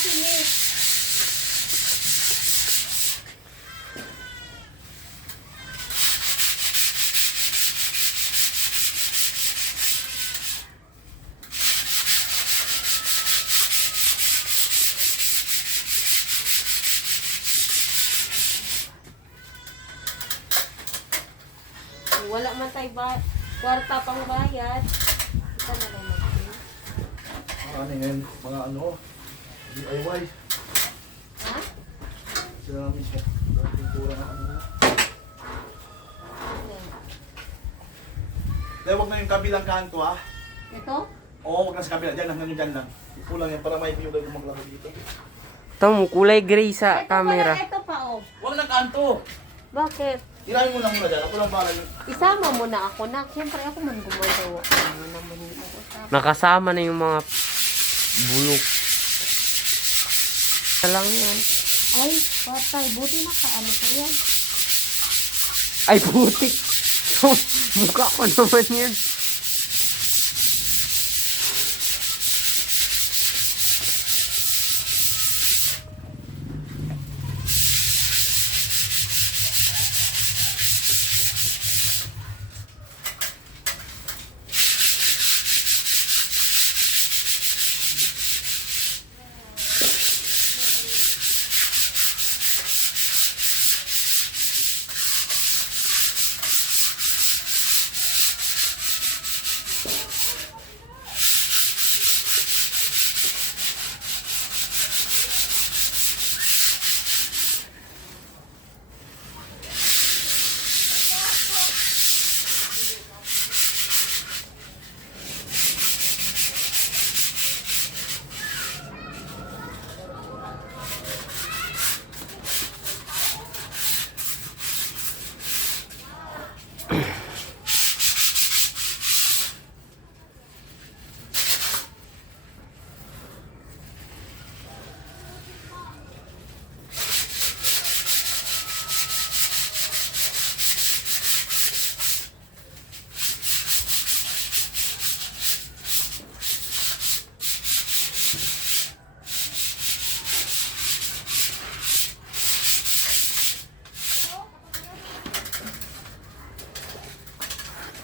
kasi ni. Wala man tayo kwarta pang bayad. Ito na lang natin. Ano yan? Mga ano? DIY. Ha? Sila namin siya. Pintura na ano. Dahil wag na yung kabilang kanto ha. Ito? Oo, wag na sa kabila. Diyan lang, hanggang dyan lang. Kulang yan para may view lang yung maglaro dito. Ito mo, kulay gray sa Ito camera. pala, ito pa oh. Wag na kanto! Bakit? Tiramin mo lang muna dyan. Ako lang bahala yung... Isama mo na ako na. Siyempre ako man gumagawa. Ano naman yun ako sa... Nakasama na yung mga bulok. Ito lang yan. Ay, patay. Buti na ka. Ano ka yan? Ay, putik. Mukha ko naman yan.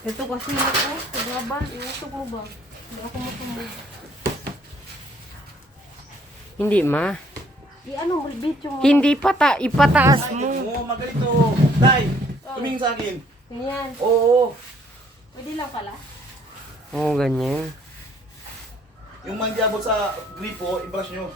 Ito kasi ako. Paglaban. Iusog mo ba? Hindi ako matumog. Hindi, ma. Ano mo? Video mo. Hindi ipataas mo. Oo, magalito. Day, tumingin sa akin. Ganyan. Oo. Pwede lang pala. Oo, ganyan. Yung mandiabot sa gripo, i-brush nyo.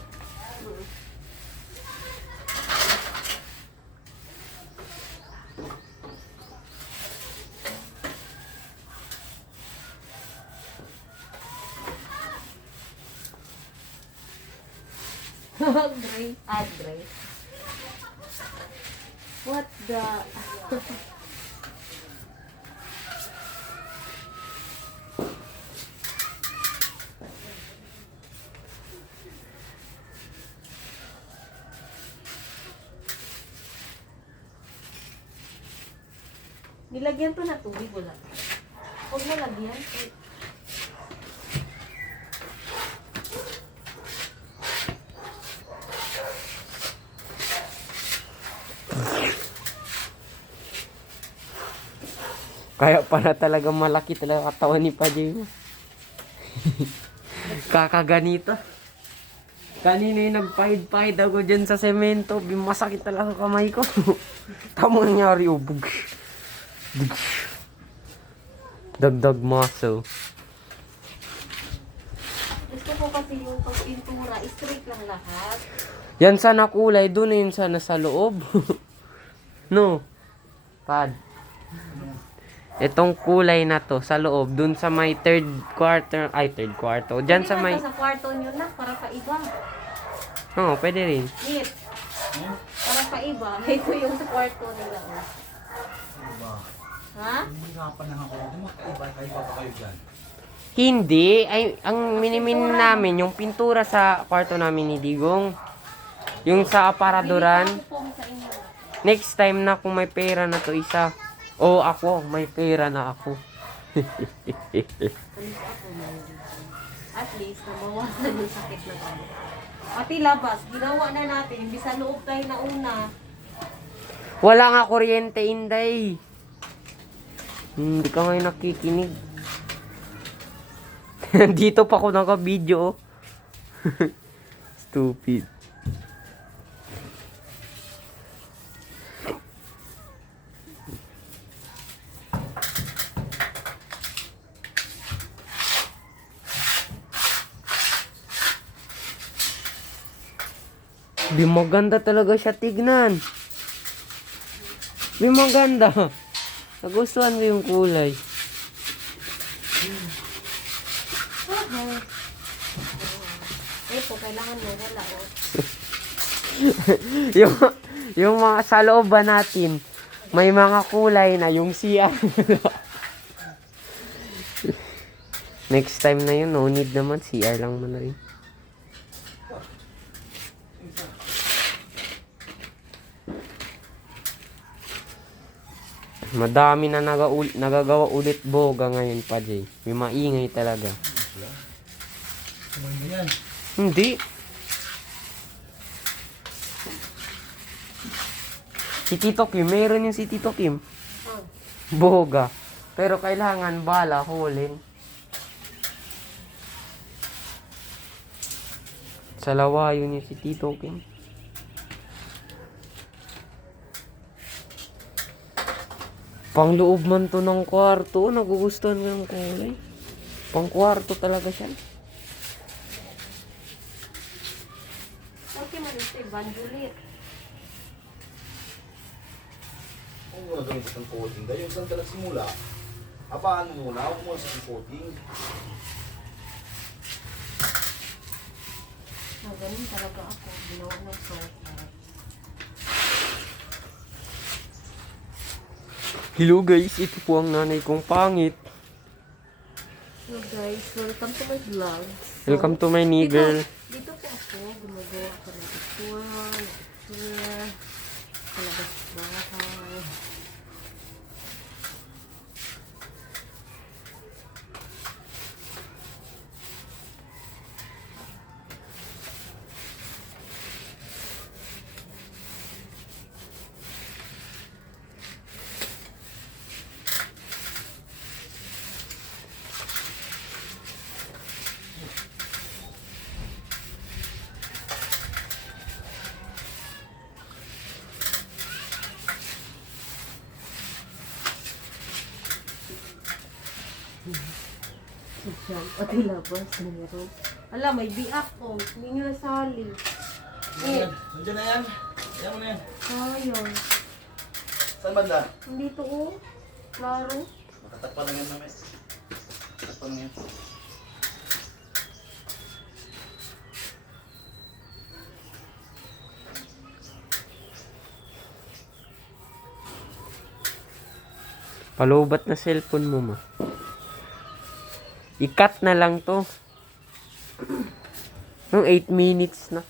Gray. Gray. What the... Nilagyan to na tubig, wala. Huwag mo lagyan. Kaya pala talaga malaki talaga katawan ni Pajay mo. Kakaganito. Kanina yung nagpahid-pahid ako dyan sa semento. Masakit talaga kamay ko. Tama nangyari, ubog. Dagdag muscle. Gusto ko kasi yung pagpintura, straight lang lahat. Yan sana kulay, doon na yun sana sa loob. No? Pad. Itong kulay na to sa loob, doon sa may third quarter. Diyan sa may... Pwede ba sa kwarto nyo na, para pa iba. Oo, pwede rin. Nip. Para pa iba. Ito yung sa kwarto nila. Oh. Diba? Ha? Hindi nga pa lang ako. Magkaiba pa kayo dyan. Hindi. Ay, ang minimin namin, yung pintura sa kwarto namin ni Digong. Yung sa aparaduran. Bili pa ako sa inyo. Next time na kung may pera na to isa. O ako, may pera na ako. At least ako, at least, nabawasan yung sakit ng ano. Pati labas, ginawa na natin. Imbis sa loob tayo na una. Wala nga kuryente, Inday. Hindi ka ngayon nakikinig. Dito pa ako naka-video. Oh. Stupid. Di maganda talaga siya tignan. Di maganda. Nagustuhan mo yung kulay. Po, kailangan mo wala oh. yung, yung mga sa loob ba natin, may mga kulay na yung CR. Next time na yun, no need naman. CR lang mo na rin. Madami na nagagawa ulit boga ngayon pa, Jay. May maingay talaga. Yan. Hindi. Si Tito Kim, meron yung si Tito Kim. Oh. Boga. Pero kailangan bala, hulin. Sa lawayon yung si Tito Kim. Pang loob man to ng kwarto. Nagugustuhan ko ng kulay. Pang kwarto talaga siya. Okay, malis ito, bandulit. Kung muna gawin sa coating, dahil yung saan ka nagsimula, apaan mo muna, huwag mo sa coating. Ganun talaga ako. Ginawa ng sofa. Hello guys, ito po ang nanay kong pangit. Hello guys, welcome to my vlog. Welcome to my nigger. Dito po ako, gumagawa ako ng ritual, palabas bahay. Diyan, pati labas, meron. Ala, may biak oh. Hindi nyo nasali. Nandiyan na yan. Ayan mo na yan. Sayang. Saan banda? Nandito oh. Klaro. Makatakpan na yan namin. Takpan na yan. Palubat na cellphone mo, ma. I-cut na lang to. Nung 8 minutes na.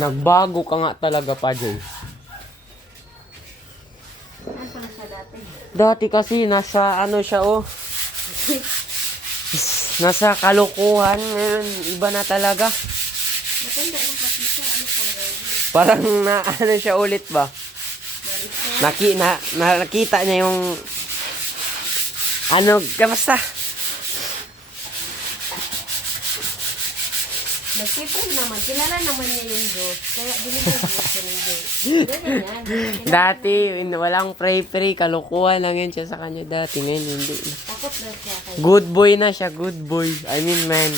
Nagbago ka nga talaga pa, Jay. Ano pala sa dati? Dati kasi nasa ano siya, oh. Nasa kalokohan. Ngayon, iba na talaga. Matanda na kasi siya. Ano pala yun? Parang na ano siya ulit ba? Nakita niya yung ano, basta. Nagtipon naman. Kilala naman niya yung Diyos. Kaya binigyan niya siya ng Diyos. Ganyan. Dati, walang pray-pray. Kalokohan lang yun siya sa kanya dati. Ngayon, hindi. Takot na siya. Kaya Good boy na siya. Good boy. I mean, man.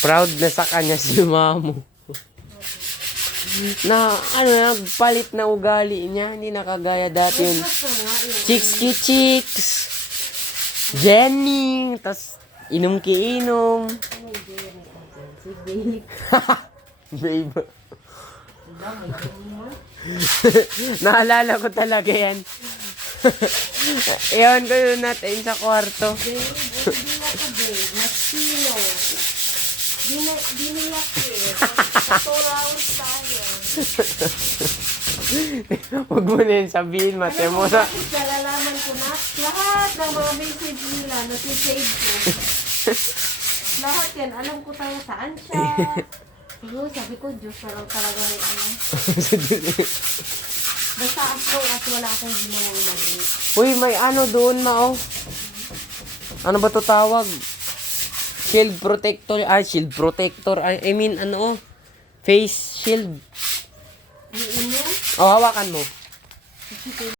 Proud na sa kanya si mamo. Na, nagpalit na ugali niya. Hindi nakagaya dati yun. Basta nga yun. Chicks. Jenny. Tas, inom ki inom. Ano yung Jerry? Si Babe. Babe. Wala, may ganyan. Naalala ko talaga yan. Iyon ko yun natin sa kwarto. Babe, hindi na ka babe. Masino. Diniyak eh. 4 hours tayo. Huwag mo na yun sabihin, mate mo na. Bakit nalalaman ko na? Lahat ng mga message nila, nasisave ko. Lahat yan, alam ko tayo saan siya. Siguro, sabi ko, Diyos na lang talaga may alam. Basta as long as wala akong ginawang mali. Uy, may ano doon, mao. Ano ba to tawag? Shield protector. Shield protector. I mean, face shield. Yung email, Oh, hawakan mo.